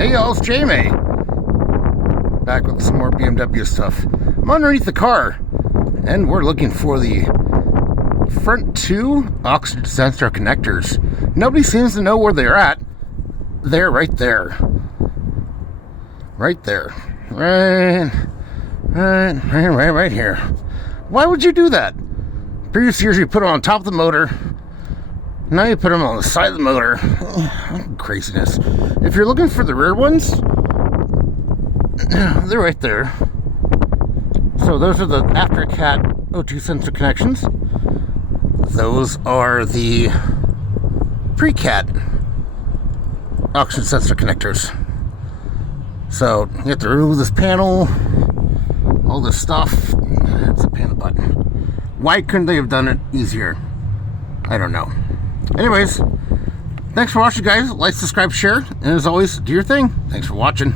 Hey y'all, it's Jamie. Back with some more BMW stuff. I'm underneath the car, and we're looking for the front two oxygen sensor connectors. Nobody seems to know where they're at. They're right there. Right there. Right here. Why would you do that? Previous years you put them on top of the motor. Now you put them on the side of the motor. Craziness. If you're looking for the rear ones, they're right there. So those are the after-cat O2 sensor connections. Those are the pre-cat oxygen sensor connectors. So you have to remove this panel, all this stuff. It's a pain in the butt. Why couldn't they have done it easier? I don't know. Anyways, thanks for watching, guys. Like, subscribe, share, and as always, do your thing. Thanks for watching.